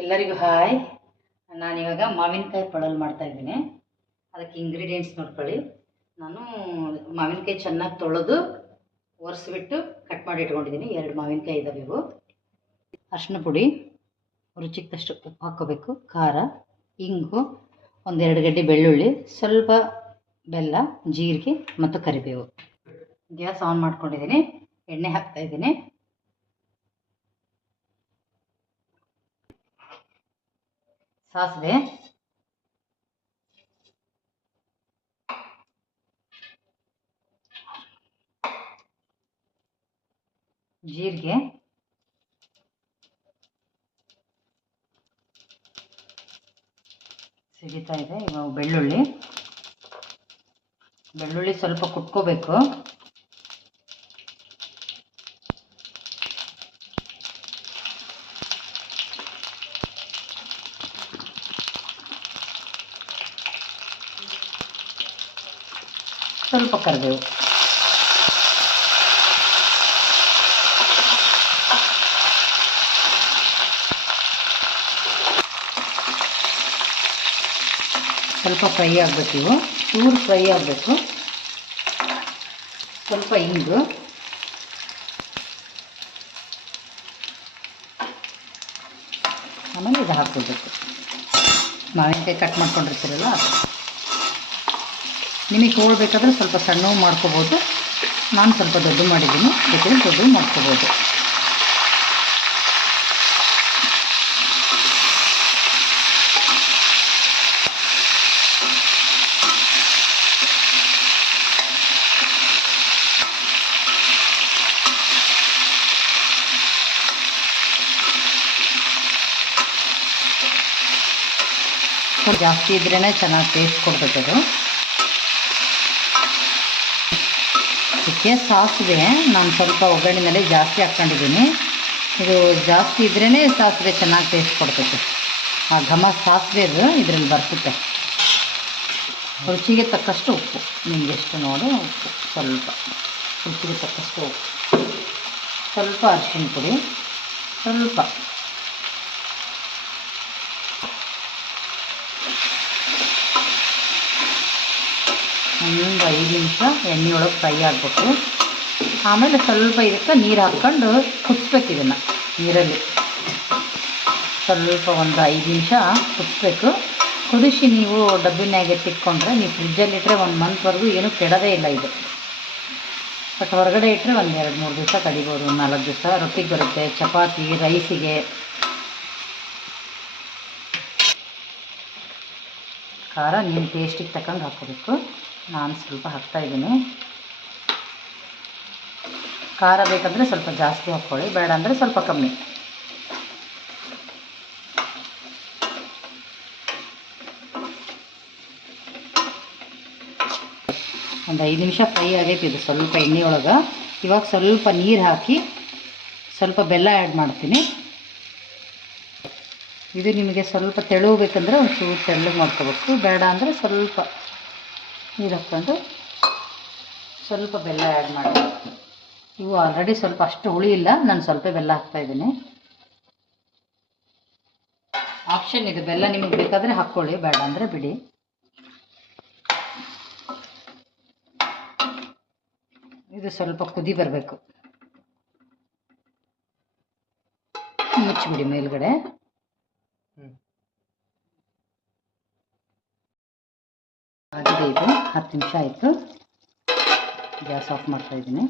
ಎಲ್ಲರಿಗೂ ಹಾಯ್. ನಾನಿವಾಗ ಮಾವಿನಕಾಯಿ ಪಡಲ್ ಮಾಡ್ತಾ ಇದ್ದೀನಿ. ಅದಕ್ಕೆ ಇಂಗ್ರೀಡಿಯೆಂಟ್ಸ್ ನೋಡ್ಕೊಳ್ಳಿ. ನಾನು ಮಾವಿನಕಾಯಿ ಚೆನ್ನಾಗಿ ತೊಳೆದು ಒರೆಸ್ಬಿಟ್ಟು ಕಟ್ ಮಾಡಿ ಇಟ್ಕೊಂಡಿದ್ದೀನಿ. ಎರಡು ಮಾವಿನಕಾಯಿ ಇದ್ದಾವೆ ಇವು. ಅರಿಶಿನ ಪುಡಿ ರುಚಿಗೆ ತಷ್ಟು ಉಪ್ಪು ಹಾಕ್ಕೋಬೇಕು, ಖಾರ, ಇಂಗು, ಒಂದೆರಡು ಗಡ್ಡೆ ಬೆಳ್ಳುಳ್ಳಿ, ಸ್ವಲ್ಪ ಬೆಲ್ಲ, ಜೀರಿಗೆ ಮತ್ತು ಕರಿಬೇವು. ಗ್ಯಾಸ್ ಆನ್ ಮಾಡ್ಕೊಂಡಿದ್ದೀನಿ. ಎಣ್ಣೆ ಹಾಕ್ತಾ ಸಾಸಿವೆ. ಜೀರಿಗೆ. ಸಿಡಿತಾ ಇದೆ. ಇವಾಗ ಬೆಳ್ಳುಳ್ಳಿ. ಬೆಳ್ಳುಳ್ಳಿ ಸ್ವಲ್ಪ ಕುಟ್ಕೋಬೇಕು. ಸ್ವಲ್ಪ ಕರಿಬೇವು ಸ್ವಲ್ಪ ಫ್ರೈ ಆಗಬೇಕು ಇವು. ಚೂರು ಫ್ರೈ ಆಗಬೇಕು. ಸ್ವಲ್ಪ ಇಂಗು ಆಮೇಲೆ ಇದು ಹಾಕ್ಕೊಳ್ಬೇಕು. ಮಾವಿನಕಾಯಿ ಕಟ್ ಮಾಡ್ಕೊಂಡಿರ್ತೀರಲ್ಲ ಅದು ಹೋಳು ಹೋಳ್ಬೇಕಾದ್ರೆ ಸ್ವಲ್ಪ ಸಣ್ಣವು ಮಾಡ್ಕೋಬೋದು. ನಾನು ಸ್ವಲ್ಪ ದೊಡ್ಡ ಮಾಡಿದ್ದೀನಿ. ಬೇಕಿದ್ರೆ ದೊಡ್ಡ ಮಾಡ್ಕೋಬೋದು. ಜಾಸ್ತಿ ಇದ್ರೇ ಚೆನ್ನಾಗಿ ಟೇಸ್ಟ್ ಕೊಡ್ಬೇಕದು ಅದಕ್ಕೆ ಸಾಸಿವೆ ನಾನು ಸ್ವಲ್ಪ ಒಗ್ಗರಣೆನಲ್ಲಿ ಜಾಸ್ತಿ ಹಾಕ್ಕೊಂಡಿದ್ದೀನಿ. ಇದು ಜಾಸ್ತಿ ಇದ್ರೇ ಸಾಸಿವೆ ಚೆನ್ನಾಗಿ ಟೇಸ್ಟ್ ಕೊಡ್ತೈತೆ. ಆ ಘಮ ಸಾಸಿವೆದು ಇದರಲ್ಲಿ ಬರ್ತೈತೆ. ರುಚಿಗೆ ತಕ್ಕಷ್ಟು ಉಪ್ಪು. ನಿಮ್ಗೆ ಎಷ್ಟು ನೋಡು ಉಪ್ಪು. ಸ್ವಲ್ಪ. ರುಚಿಗೆ ತಕ್ಕಷ್ಟು ಉಪ್ಪು. ಸ್ವಲ್ಪ ಅರಿಶಿನ ಪುಡಿ. ಸ್ವಲ್ಪ. ಒಂದು ಐದು ನಿಮಿಷ ಎಣ್ಣೆ ಒಳಗೆ ಫ್ರೈ ಆಗಬೇಕು ಆಮೇಲೆ ಸ್ವಲ್ಪ ಇದಕ್ಕೆ ನೀರು ಹಾಕ್ಕೊಂಡು ಕುದಿಸ್ಬೇಕು ಇದನ್ನು, ನೀರಲ್ಲಿ. ಸ್ವಲ್ಪ ಒಂದು ಐದು ನಿಮಿಷ ಕುದಿಸ್ಬೇಕು. ಕುದಿಸಿ ನೀವು ಡಬ್ಬಿನಾಗೆ ತಿಕ್ಕೊಂಡ್ರೆ ನೀವು ಫ್ರಿಜ್ಜಲ್ಲಿ ಇಟ್ಟರೆ ಒಂದು ಮಂತ್ವರೆಗೂ ಏನೂ ಕೆಡೋದೇ ಇಲ್ಲ ಇದು. ಬಟ್ ಹೊರಗಡೆ ಇಟ್ಟರೆ ಒಂದು ಎರಡು ಮೂರು ದಿವಸ ಕಡಿಬೋದು, ಒಂದು ನಾಲ್ಕು ದಿವಸ ರೊಟ್ಟಿಗೆ ಬರುತ್ತೆ, ಚಪಾತಿ, ರೈಸಿಗೆ. ಖಾರ ನಿಮ್ಮ ಟೇಸ್ಟಿಗೆ ತಕ್ಕಂಗೆ ಹಾಕೋಬೇಕು ನಾನು ಸ್ವಲ್ಪ ಹಾಕ್ತಾಯಿದ್ದೀನಿ ಖಾರ ಬೇಕಂದರೆ ಸ್ವಲ್ಪ ಜಾಸ್ತಿ ಹಾಕ್ಕೊಳ್ಳಿ, ಬೇಡ ಅಂದರೆ ಸ್ವಲ್ಪ ಕಮ್ಮಿ. ಒಂದು ಐದು ನಿಮಿಷ ಫ್ರೈ ಆಗೈತೆ ಇದು, ಸ್ವಲ್ಪ ಎಣ್ಣೆ ಒಳಗೆ ಇವಾಗ ಸ್ವಲ್ಪ ನೀರು ಹಾಕಿ ಸ್ವಲ್ಪ ಬೆಲ್ಲ ಆ್ಯಡ್ ಮಾಡ್ತೀನಿ. ಇದು ನಿಮಗೆ ಸ್ವಲ್ಪ ತೆಳು ಬೇಕಂದ್ರೆ ಒಂಚೂರು ತೆಳ್ಳಗೆ ಮಾಡ್ಕೋಬೇಕು. ಬೇಡ ಅಂದರೆ ಸ್ವಲ್ಪ ನೀರು ಹಾಕ್ಕೊಂಡು ಸ್ವಲ್ಪ ಬೆಲ್ಲ ಆ್ಯಡ್ ಮಾಡಿ. ಇವು ಆಲ್ರೆಡಿ ಸ್ವಲ್ಪ ಅಷ್ಟು ಹುಳಿ ಇಲ್ಲ ನಾನು ಸ್ವಲ್ಪ ಬೆಲ್ಲ ಹಾಕ್ತಾಯಿದ್ದೀನಿ ಆಪ್ಷನ್ ಇದು, ಬೆಲ್ಲ ನಿಮಗೆ ಬೇಕಾದರೆ ಹಾಕ್ಕೊಳ್ಳಿ, ಬೇಡ ಅಂದರೆ ಬಿಡಿ. ಇದು ಸ್ವಲ್ಪ ಕುದಿ ಬರಬೇಕು. ಮುಚ್ಚಿಬಿಡಿ ಮೇಲ್ಗಡೆ. ಆಗಿದೆ ಇದು ಹತ್ತು ನಿಮಿಷ ಆಯಿತು. ಗ್ಯಾಸ್ ಆಫ್ ಮಾಡ್ತಾ ಇದ್ದೀನಿ.